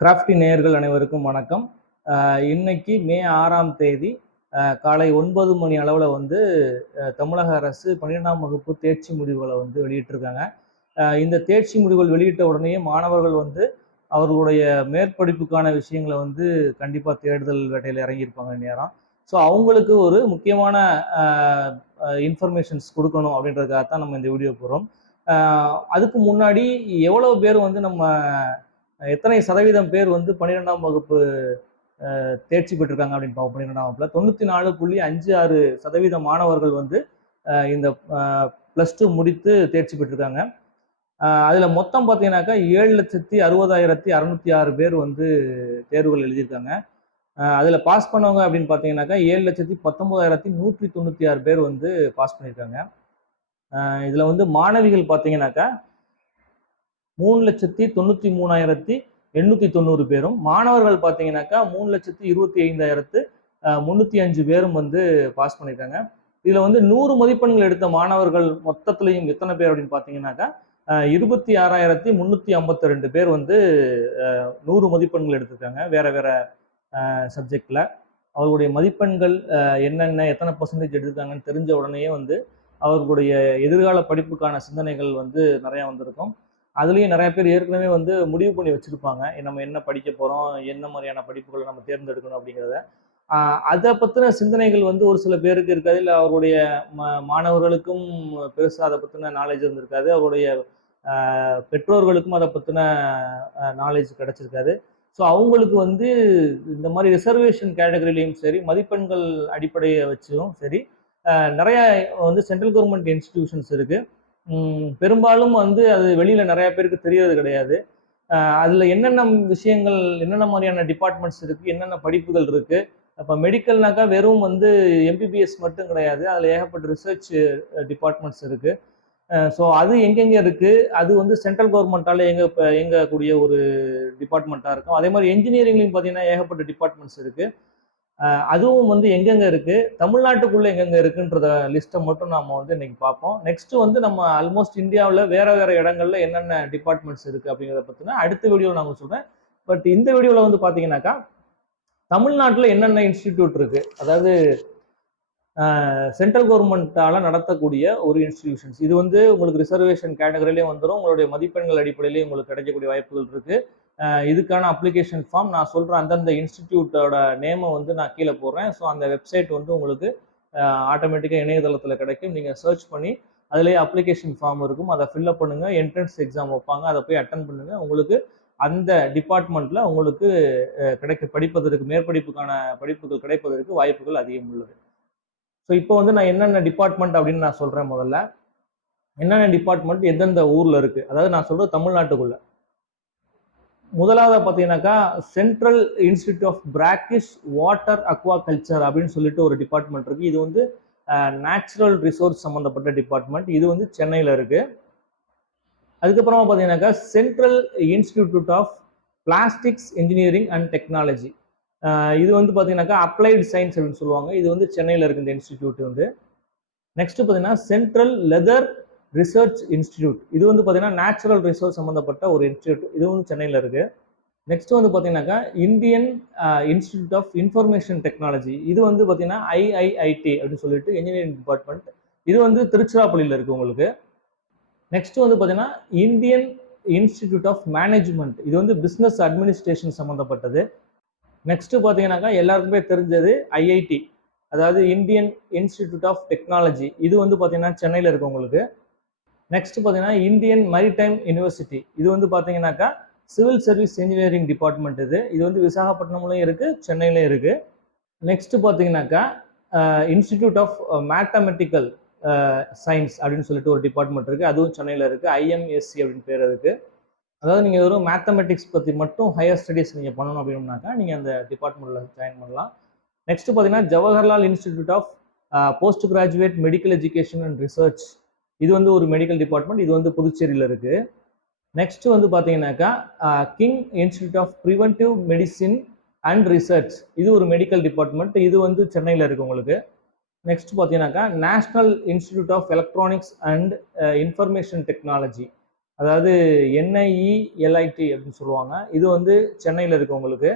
Crafty நேயர்கள் அனைவருக்கும் வணக்கம். இன்னைக்கு மே ஆறாம் தேதி காலை ஒன்பது மணி அளவில் வந்து தமிழக அரசு பன்னிரெண்டாம் வகுப்பு தேர்ச்சி முடிவுகளை வந்து வெளியிட்டிருக்காங்க. இந்த தேர்ச்சி முடிவுகள் வெளியிட்ட உடனே மாணவர்கள் வந்து அவர்களுடைய மேற்படிப்புக்கான விஷயங்களை வந்து கண்டிப்பாக தேடுதல் வேட்டையில் இறங்கியிருப்பாங்க நேரம் ஸோ அவங்களுக்கு ஒரு முக்கியமான இன்ஃபர்மேஷன்ஸ் கொடுக்கணும் அப்படின்றதுக்காக தான் நம்ம இந்த வீடியோ போகிறோம் அதுக்கு முன்னாடி எவ்வளோ பேர் வந்து நம்ம எத்தனை சதவீதம் பேர் வந்து பன்னிரெண்டாம் வகுப்பு தேர்ச்சி பெற்றிருக்காங்க அப்படின்னு பார்ப்போம் பன்னிரெண்டாம் வகுப்புல. தொண்ணூற்றி நாலு புள்ளி அஞ்சு ஆறு சதவீத மாணவர்கள் வந்து இந்த ப்ளஸ் டூ முடித்து தேர்ச்சி பெற்றிருக்காங்க. அதில் மொத்தம் பார்த்தீங்கன்னாக்கா ஏழு லட்சத்தி அறுபதாயிரத்தி அறுநூத்தி ஆறு பேர் வந்து தேர்வுகள் எழுதியிருக்காங்க. அதில் பாஸ் பண்ணவங்க அப்படின்னு பார்த்தீங்கன்னாக்கா ஏழு லட்சத்தி பத்தொன்பதாயிரத்தி நூற்றி தொண்ணூற்றி ஆறு பேர் வந்து பாஸ் பண்ணியிருக்காங்க. இதில் வந்து மாணவிகள் பார்த்தீங்கன்னாக்கா மூணு லட்சத்தி தொண்ணூற்றி மூணாயிரத்தி எண்ணூற்றி தொண்ணூறு பேரும். மாணவர்கள் பார்த்தீங்கன்னாக்கா மூணு லட்சத்தி இருபத்தி ஐந்தாயிரத்து முந்நூற்றி அஞ்சு பேரும் வந்து பாஸ் பண்ணியிருக்காங்க இதில் வந்து நூறு மதிப்பெண்கள் எடுத்த மாணவர்கள் மொத்தத்துலையும் எத்தனை பேர் அப்படின்னு பார்த்தீங்கன்னாக்கா இருபத்தி ஆறாயிரத்தி முந்நூற்றி ஐம்பத்தி ரெண்டு பேர் வந்து நூறு மதிப்பெண்கள் எடுத்திருக்காங்க வேற வேற சப்ஜெக்டில் அவர்களுடைய மதிப்பெண்கள் என்னென்ன எத்தனை பர்சன்டேஜ் எடுத்திருக்காங்கன்னு தெரிஞ்ச உடனேயே வந்து அவர்களுடைய எதிர்கால படிப்புக்கான சிந்தனைகள் வந்து நிறையா வந்திருக்கும். அதுலேயும் நிறைய பேர் ஏற்கனவே வந்து முடிவு பண்ணி வச்சுருப்பாங்க. நம்ம என்ன படிக்க போகிறோம் என்ன மாதிரியான படிப்புகளை நம்ம தேர்ந்தெடுக்கணும் அப்படிங்கிறத. அதை பற்றின சிந்தனைகள் வந்து ஒரு சில பேருக்கு இருக்காது. இல்லை அவருடைய ம மாணவர்களுக்கும் பெருசாக அதை பற்றின நாலேஜ் இருந்திருக்காது. அவருடைய பெற்றோர்களுக்கும் அதை பற்றின நாலேஜ் கிடச்சிருக்காது. ஸோ அவங்களுக்கு வந்து இந்த மாதிரி ரிசர்வேஷன் கேட்டகரிலையும் சரி மதிப்பெண்கள் அடிப்படையை வச்சும் சரி நிறையா வந்து சென்ட்ரல் கவர்மெண்ட் இன்ஸ்டிடியூஷன்ஸ் இருக்குது பெரும்பாலும் வந்து அது வெளியில நிறைய பேருக்கு தெரியறது கிடையாது. அதுல என்னென்ன விஷயங்கள் என்னென்ன மாதிரியான டிபார்ட்மெண்ட்ஸ் இருக்கு என்னென்ன படிப்புகள் இருக்கு? அப்போ மெடிக்கல்னாக்கா வெறும் வந்து எம்பிபிஎஸ் மட்டும் கிடையாது. அதில் ஏகப்பட்ட ரிசர்ச் டிபார்ட்மெண்ட்ஸ் இருக்கு. ஸோ அது எங்கெங்கே இருக்கு? அது வந்து சென்ட்ரல் கவர்மெண்ட்டால் எங்க இப்போ இயங்கக்கூடிய ஒரு டிபார்ட்மெண்ட்டாக இருக்கும். அதே மாதிரி என்ஜினியரிங்லையும் பார்த்தீங்கன்னா ஏகப்பட்ட டிபார்ட்மெண்ட்ஸ் இருக்கு. அதுவும் வந்து எங்கெங்க இருக்கு? தமிழ்நாட்டுக்குள்ள எங்கெங்க இருக்குன்றத லிஸ்ட்டை மட்டும் நாம வந்து இன்னைக்கு பார்ப்போம். நெக்ஸ்ட் வந்து நம்ம ஆல்மோஸ்ட் இந்தியாவில் வேற வேற இடங்கள்ல என்னென்ன டிபார்ட்மெண்ட்ஸ் இருக்கு அப்படிங்கிறத பற்றினா அடுத்த வீடியோவில் நான் சொல்றேன். பட் இந்த வீடியோவில் வந்து பார்த்தீங்கன்னாக்கா தமிழ்நாட்டில் என்னென்ன இன்ஸ்டிடியூட் இருக்கு? அதாவது சென்ட்ரல் கவர்மெண்ட்டால் நடத்தக்கூடிய ஒரு இன்ஸ்டிடியூஷன்ஸ் இது வந்து உங்களுக்கு ரிசர்வேஷன் கேட்டகரியிலேயே வந்துடும் உங்களுடைய மதிப்பெண்கள் அடிப்படையிலேயே உங்களுக்கு கிடைக்கக்கூடிய வாய்ப்புகள் இருக்குது இதுக்கான அப்ளிகேஷன் ஃபார்ம் நான் சொல்கிற அந்தந்த இன்ஸ்டிடியூட்டோட நேமை வந்து நான் கீழே போடுறேன். ஸோ அந்த வெப்சைட் வந்து உங்களுக்கு ஆட்டோமேட்டிக்காக இணையதளத்தில் கிடைக்கும். நீங்கள் சர்ச் பண்ணி அதுலேயே அப்ளிகேஷன் ஃபார்ம் இருக்கும். அதை ஃபில்அப் பண்ணுங்கள் என்ட்ரன்ஸ் எக்ஸாம் வைப்பாங்க. அதை போய் அட்டன் பண்ணுங்கள் உங்களுக்கு அந்த டிபார்ட்மெண்ட்டில் உங்களுக்கு கிடைக்க படிப்பதற்கு மேற்படிப்புக்கான படிப்புகள் கிடைப்பதற்கு வாய்ப்புகள் அதிகம் உள்ளது. ஸோ இப்போ வந்து நான் என்னென்ன டிபார்ட்மெண்ட் அப்படின்னு நான் சொல்கிறேன் முதல்ல. என்னென்ன டிபார்ட்மெண்ட் எந்தெந்த ஊரில் இருக்குது அதாவது நான் சொல்கிறது தமிழ்நாட்டுக்குள்ளே. முதலாவது பார்த்தீங்கன்னாக்கா central institute of brackish water aquaculture அப்படின்னு சொல்லிட்டு ஒரு டிபார்ட்மெண்ட் இருக்குது இது வந்து நேச்சுரல் ரிசோர்ஸ் சம்மந்தப்பட்ட டிபார்ட்மெண்ட் இது வந்து சென்னையில் இருக்குது அதுக்கப்புறமா பார்த்தீங்கன்னாக்கா central institute of plastics engineering and technology இது வந்து பார்த்தீங்கன்னாக்கா அப்ளைடு சயின்ஸ் அப்படின்னு சொல்லுவாங்க. இது வந்து சென்னையில் இருக்குது இந்த இன்ஸ்டிடியூட் வந்து. நெக்ஸ்ட் பார்த்தீங்கன்னா சென்ட்ரல் லெதர் ரிசர்ச் இன்ஸ்டிடியூட் இது வந்து பார்த்தீங்கன்னா நேச்சுரல் ரிசோர்ஸ் சம்மந்தப்பட்ட ஒரு இன்ஸ்டியூட் இது வந்து சென்னையில் இருக்குது நெக்ஸ்ட் வந்து பார்த்தீங்கன்னாக்கா Indian institute of information technology இது வந்து பார்த்தீங்கன்னா ஐஐஐடி அப்படின்னு சொல்லிட்டு இன்ஜினியரிங் டிபார்ட்மெண்ட் இது வந்து திருச்சிராப்பள்ளியில் இருக்குது உங்களுக்கு. நெக்ஸ்ட் வந்து பார்த்தீங்கன்னா இந்தியன் இன்ஸ்டிடியூட் ஆஃப் மேனேஜ்மெண்ட் இது வந்து பிஸ்னஸ் அட்மினிஸ்ட்ரேஷன் சம்மந்தப்பட்டது நெக்ஸ்ட்டு பார்த்தீங்கன்னாக்கா எல்லாருக்குமே தெரிஞ்சது ஐஐடி அதாவது இந்தியன் இன்ஸ்டிடியூட் ஆஃப் டெக்னாலஜி இது வந்து பார்த்தீங்கன்னா சென்னையில் இருக்குது உங்களுக்கு. நெக்ஸ்ட் பார்த்தீங்கன்னா இந்தியன் மரிடைம் யூனிவர்சிட்டி இது வந்து பார்த்தீங்கன்னாக்கா சிவில் சர்வீஸ் இன்ஜினியரிங் டிபார்ட்மெண்ட் இது. இது வந்து விசாகப்பட்டினம்லையும் இருக்குது சென்னையிலையும் இருக்குது நெக்ஸ்ட் பார்த்தீங்கன்னாக்கா இன்ஸ்டிடியூட் ஆஃப் மேத்தமெட்டிக்கல் சயின்ஸ் அப்படின்னு சொல்லிட்டு ஒரு டிபார்ட்மெண்ட் இருக்குது அதுவும் சென்னையில் இருக்குது ஐஎம்எஸ்சி அப்படின்னு பேர் இருக்குது அதாவது நீங்கள் வெறும் மேத்தமெட்டிக்ஸ் பற்றி மட்டும் ஹையர் ஸ்டடீஸ் நீங்கள் பண்ணணும் அப்படின்னாக்கா நீங்கள் அந்த டிபார்ட்மெண்ட்டில் ஜாயின் பண்ணலாம். நெக்ஸ்ட் பார்த்தீங்கன்னா Jawaharlal institute of post graduate medical education and research இது வந்து ஒரு மெடிக்கல் டிபார்ட்மெண்ட் இது வந்து புதுச்சேரியில் இருக்கு. நெக்ஸ்ட் வந்து பார்த்தீங்கன்னாக்கா King institute of preventive medicine and research இது ஒரு மெடிக்கல் டிபார்ட்மெண்ட் இது வந்து சென்னையில் இருக்கு உங்களுக்கு. நெக்ஸ்ட் பார்த்தீங்கன்னாக்கா national institute of electronics and information technology அதாவது என்ஐஇ எல்ஐடி அப்படின்னு சொல்லுவாங்க. இது வந்து சென்னையில் இருக்கு உங்களுக்கு.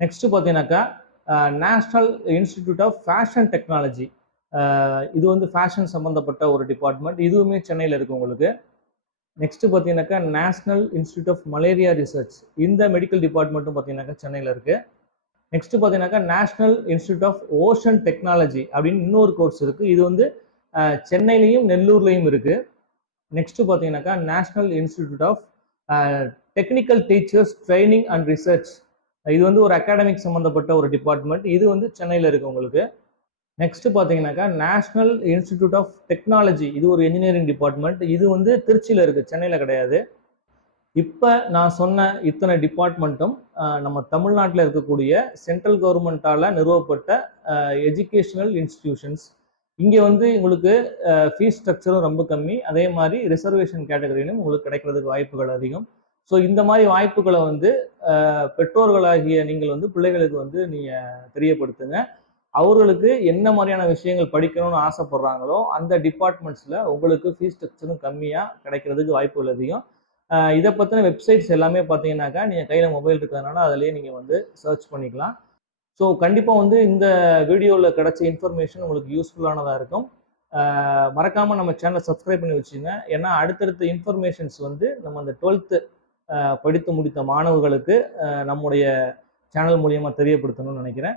நெக்ஸ்ட் பார்த்தீங்கன்னாக்கா national institute of fashion technology இது வந்து ஃபேஷன் சம்மந்தப்பட்ட ஒரு டிபார்ட்மெண்ட் இதுவுமே சென்னையில் இருக்கு உங்களுக்கு. நெக்ஸ்ட்டு பார்த்தீங்கன்னாக்கா national institute of malaria research இந்த மெடிக்கல் டிபார்ட்மெண்ட்டும் பார்த்தீங்கன்னாக்கா சென்னையில் இருக்குது நெக்ஸ்ட்டு பார்த்தீங்கன்னாக்கா national institute of ocean technology அப்படின்னு இன்னொரு கோர்ஸ் இருக்குது இது வந்து சென்னையிலையும் நெல்லூர்லையும் இருக்குது நெக்ஸ்ட்டு பார்த்தீங்கன்னாக்கா national institute of technical teachers training and research இது வந்து ஒரு அகாடமிக் சம்மந்தப்பட்ட ஒரு டிபார்ட்மெண்ட் இது வந்து சென்னையில் இருக்குது உங்களுக்கு. நெக்ஸ்ட் பார்த்தீங்கன்னாக்கா நேஷ்னல் இன்ஸ்டிடியூட் ஆஃப் டெக்னாலஜி இது ஒரு இன்ஜினியரிங் டிபார்ட்மெண்ட் இது வந்து திருச்சியில் இருக்குது சென்னையில் கிடையாது. இப்போ நான் சொன்ன இத்தனை டிபார்ட்மெண்ட்டும் நம்ம தமிழ்நாட்டில் இருக்கக்கூடிய சென்ட்ரல் கவர்மெண்ட்டால் நிறுவப்பட்ட எஜுகேஷனல் இன்ஸ்டிடியூஷன்ஸ் இங்கே வந்து உங்களுக்கு ஃபீஸ் ஸ்ட்ரக்சரும் ரொம்ப கம்மி. அதே மாதிரி ரிசர்வேஷன் கேட்டகரியிலும் உங்களுக்கு கிடைக்கிறதுக்கு வாய்ப்புகள் அதிகம். ஸோ இந்த மாதிரி வாய்ப்புகளை வந்து பெற்றோர்களாகிய நீங்கள் வந்து பிள்ளைகளுக்கு வந்து நீங்கள் தெரியப்படுத்துங்க. அவர்களுக்கு என்ன மாதிரியான விஷயங்கள் படிக்கணும்னு ஆசைப்படுறாங்களோ அந்த டிபார்ட்மெண்ட்ஸில் உங்களுக்கு ஃபீஸ் ஸ்ட்ரக்சரும் கம்மியாக கிடைக்கிறதுக்கு வாய்ப்புகள் அதிகம் இதை பற்றின வெப்சைட்ஸ் எல்லாமே பார்த்தீங்கன்னாக்கா நீங்கள் கையில் மொபைல் இருக்கிறதுனால அதிலேயே நீங்கள் வந்து சர்ச் பண்ணிக்கலாம். ஸோ கண்டிப்பாக வந்து இந்த வீடியோவில் கிடைச்ச இன்ஃபர்மேஷன் உங்களுக்கு யூஸ்ஃபுல்லானதாக இருக்கும். மறக்காமல் நம்ம சேனலை சப்ஸ்கிரைப் பண்ணி வச்சுங்க ஏன்னா அடுத்தடுத்த இன்ஃபர்மேஷன்ஸ் வந்து நம்ம அந்த டுவெல்த்து படித்து முடித்த மாணவர்களுக்கு நம்முடைய சேனல் மூலியமாக தெரியப்படுத்தணும்னு நினைக்கிறேன்.